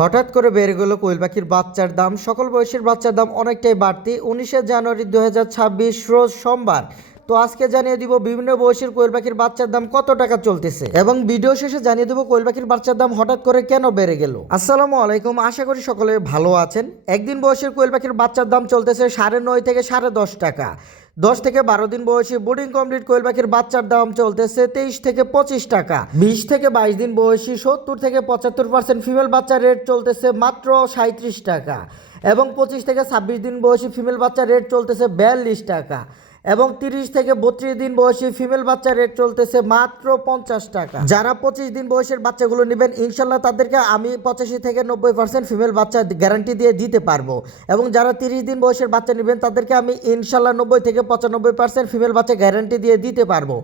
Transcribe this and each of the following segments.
হঠাৎ করে বেড়ে গেল কোয়েল পাখির বাচ্চার দাম। সকল বয়সের বাচ্চার দাম অনেকটাই বাড়তি। 19শে জানুয়ারি 2026 রোজ সোমবার। তো আজকে জানিয়ে দিব বিভিন্ন বয়সের কোয়েল পাখির বাচ্চার দাম কত টাকা চলতেছে এবং ভিডিও শেষে জানিয়ে দেবো কোয়েল পাখির বাচ্চার দাম হঠাৎ করে কেন বেড়ে গেল। আসসালামু আলাইকুম, আশা করি সকলে ভালো আছেন। একদিন বয়সের কোয়েল পাখির বাচ্চার দাম চলতেছে 9.5 থেকে 10.5 টাকা। 10 থেকে 12 দিন বয়সী বোর্ডিং কমপ্লিট কোয়েল পাখির বাচ্চার দাম চলতেছে 23 থেকে 25 টাকা। 20 থেকে 22 দিন বয়সী 70 থেকে 75% ফিমেল বাচ্চার রেট চলতেছে মাত্র 37 টাকা এবং 25 থেকে 26 দিন বয়সী ফিমেল বাচ্চার রেট চলতেছে 42 টাকা এবং 30 থেকে 32 দিন বয়সী ফিমেল বাচ্চার রেট চলতেছে মাত্র 50 টাকা। যারা 25 দিন বয়সের বাচ্চাগুলো নেবেন ইনশাল্লাহ তাদেরকে আমি 85 থেকে 90% ফিমেল বাচ্চা গ্যারান্টি দিয়ে দিতে পারবো এবং যারা 30 দিন বয়সের বাচ্চা নেবেন তাদেরকে আমি ইনশাল্লাহ 90 থেকে 95% ফিমেল বাচ্চা গ্যারান্টি দিয়ে দিতে পারবো।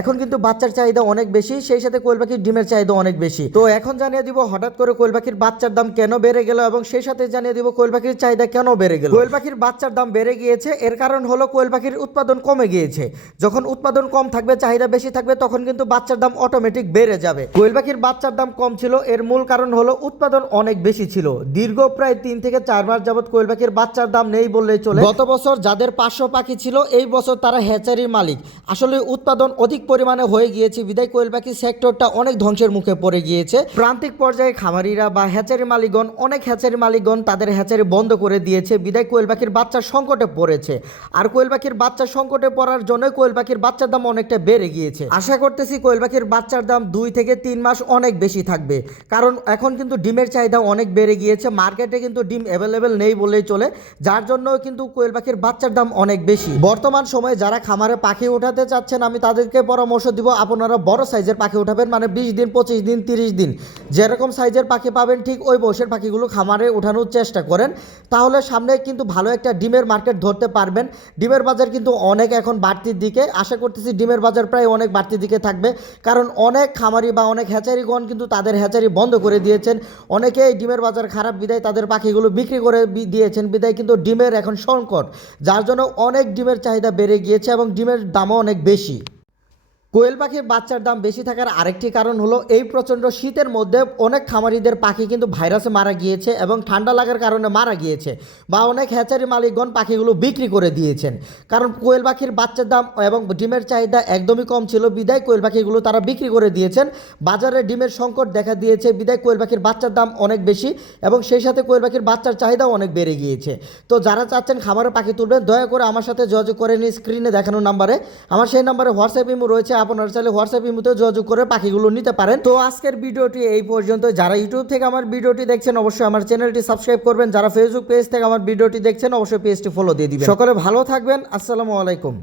এখন কিন্তু বাচ্চার চাহিদা অনেক বেশি, সেই সাথে কোয়েল পাখির ডিমের চাহিদা অনেক বেশি। তো এখন জানিয়ে দিব হঠাৎ করে কোয়েল পাখির বাচ্চার দাম কেন বেড়ে গেল এবং সেই সাথে জানিয়ে দিব কোয়েল পাখির চাহিদা কেন বেড়ে গেল। কোয়েল পাখির বাচ্চার দাম বেড়ে গিয়েছে, এর কারণ হলো কোয়েল পাখির উৎপাদন কমে গিয়েছে। যখন উৎপাদন কম থাকবে, চাহিদা বেশি থাকবে, তখন কিন্তু বাচ্চার দাম অটোমেটিক বেড়ে যাবে। কোয়েল পাখির বাচ্চার দাম কম ছিল, এর মূল কারণ হলো উৎপাদন অনেক বেশি ছিল। দীর্ঘ প্রায় 3 থেকে 4 মাস যাবত কোয়েল পাখির বাচ্চার দাম নেই বললেই চলে। গত বছর যাদের 500 পাখি ছিল, এই বছর তারা হ্যাচারির মালিক। আসলে উৎপাদন অধিক পরিমাণে হয়ে গিয়েছে বিদায় কোয়েল পাখির সেক্টরটা অনেক ধ্বংসের মুখে পড়ে গিয়েছে। প্রান্তিক পর্যায়ে খামারিরা বা হ্যাচারি মালিকগণ, অনেক হ্যাচারি মালিকগণ তাদের হ্যাচারি বন্ধ করে দিয়েছে বিদায় কোয়েল পাখির বাচ্চার সংকটে পড়েছে। আর কোয়েল পাখির বাচ্চার সংকটে পড়ার জন্য কোয়েল পাখির বাচ্চার দাম অনেকটা বেড়ে গিয়েছে। আশা করতেছি কোয়েল পাখির বাচ্চার দাম 2 থেকে 3 মাস অনেক বেশি থাকবে, কারণ এখন কিন্তু ডিমের চাহিদা অনেক বেড়ে গিয়েছে। মার্কেটে কিন্তু ডিম অ্যাভেলেবেল নেই বললেই চলে, যার জন্য কিন্তু কোয়েল পাখির বাচ্চার দাম অনেক বেশি। বর্তমান সময়ে যারা খামারে পাখি উঠাতে চাচ্ছেন আমি তাদেরকে পরামর্শ দিব আপনারা বড় সাইজের পাখি উঠাবেন, মানে 20 দিন, 25 দিন, 30 দিন যেরকম সাইজের পাখি পাবেন ঠিক ওই বয়সের পাখিগুলো খামারে উঠানোর চেষ্টা করেন, তাহলে সামনে কিন্তু ভালো একটা ডিমের মার্কেট ধরতে পারবেন। ডিমের বাজার কিন্তু অনেক এখন বাড়তির দিকে, আশা করতেছি ডিমের বাজার প্রায় অনেক বাড়তির দিকে থাকবে, কারণ অনেক খামারি বা অনেক হ্যাচারিগণ কিন্তু তাদের হ্যাচারি বন্ধ করে দিয়েছেন। অনেকেই ডিমের বাজার খারাপ বিদায় তাদের পাখিগুলো বিক্রি করে দিয়েছেন বিদায় কিন্তু ডিমের এখন সংকট, যার জন্য অনেক ডিমের চাহিদা বেড়ে গিয়েছে এবং ডিমের দামও অনেক বেশি। কোয়েল পাখির বাচ্চার দাম বেশি থাকার আরেকটি কারণ হলো এই প্রচণ্ড শীতের মধ্যে অনেক খামারিদের পাখি কিন্তু ভাইরাসে মারা গিয়েছে এবং ঠান্ডা লাগার কারণে মারা গিয়েছে, বা অনেক হ্যাচারি মালিকগণ পাখিগুলো বিক্রি করে দিয়েছেন। কারণ কোয়েল পাখির বাচ্চার দাম এবং ডিমের চাহিদা একদমই কম ছিল বিদায় কোয়েল পাখিগুলো তারা বিক্রি করে দিয়েছেন। বাজারে ডিমের সংকট দেখা দিয়েছে বিদায় কোয়েল পাখির বাচ্চার দাম অনেক বেশি এবং সেই সাথে কোয়েল পাখির বাচ্চার চাহিদাও অনেক বেড়ে গিয়েছে। তো যারা চাচ্ছেন খামারে পাখি তুলবেন দয়া করে আমার সাথে যোগাযোগ করে নিন স্ক্রিনে দেখানো নাম্বারে। আমার সেই নাম্বারে হোয়াটসঅ্যাপ ইমো রয়েছে, আপনারা চাইলে হোয়াটসঅ্যাপ ইমোতে যোগাযোগ করে পাখিগুলো নিতে পারেন। তো আজকের ভিডিওটি এই পর্যন্ত। যারা ইউটিউব থেকে আমার ভিডিওটি দেখছেন অবশ্যই আমার চ্যানেলটি সাবস্ক্রাইব করবেন, যারা ফেসবুক পেজ থেকে আমার ভিডিওটি দেখছেন অবশ্যই পেজটি ফলো দিয়ে দিবেন। সকলে ভালো থাকবেন, আসসালামু আলাইকুম।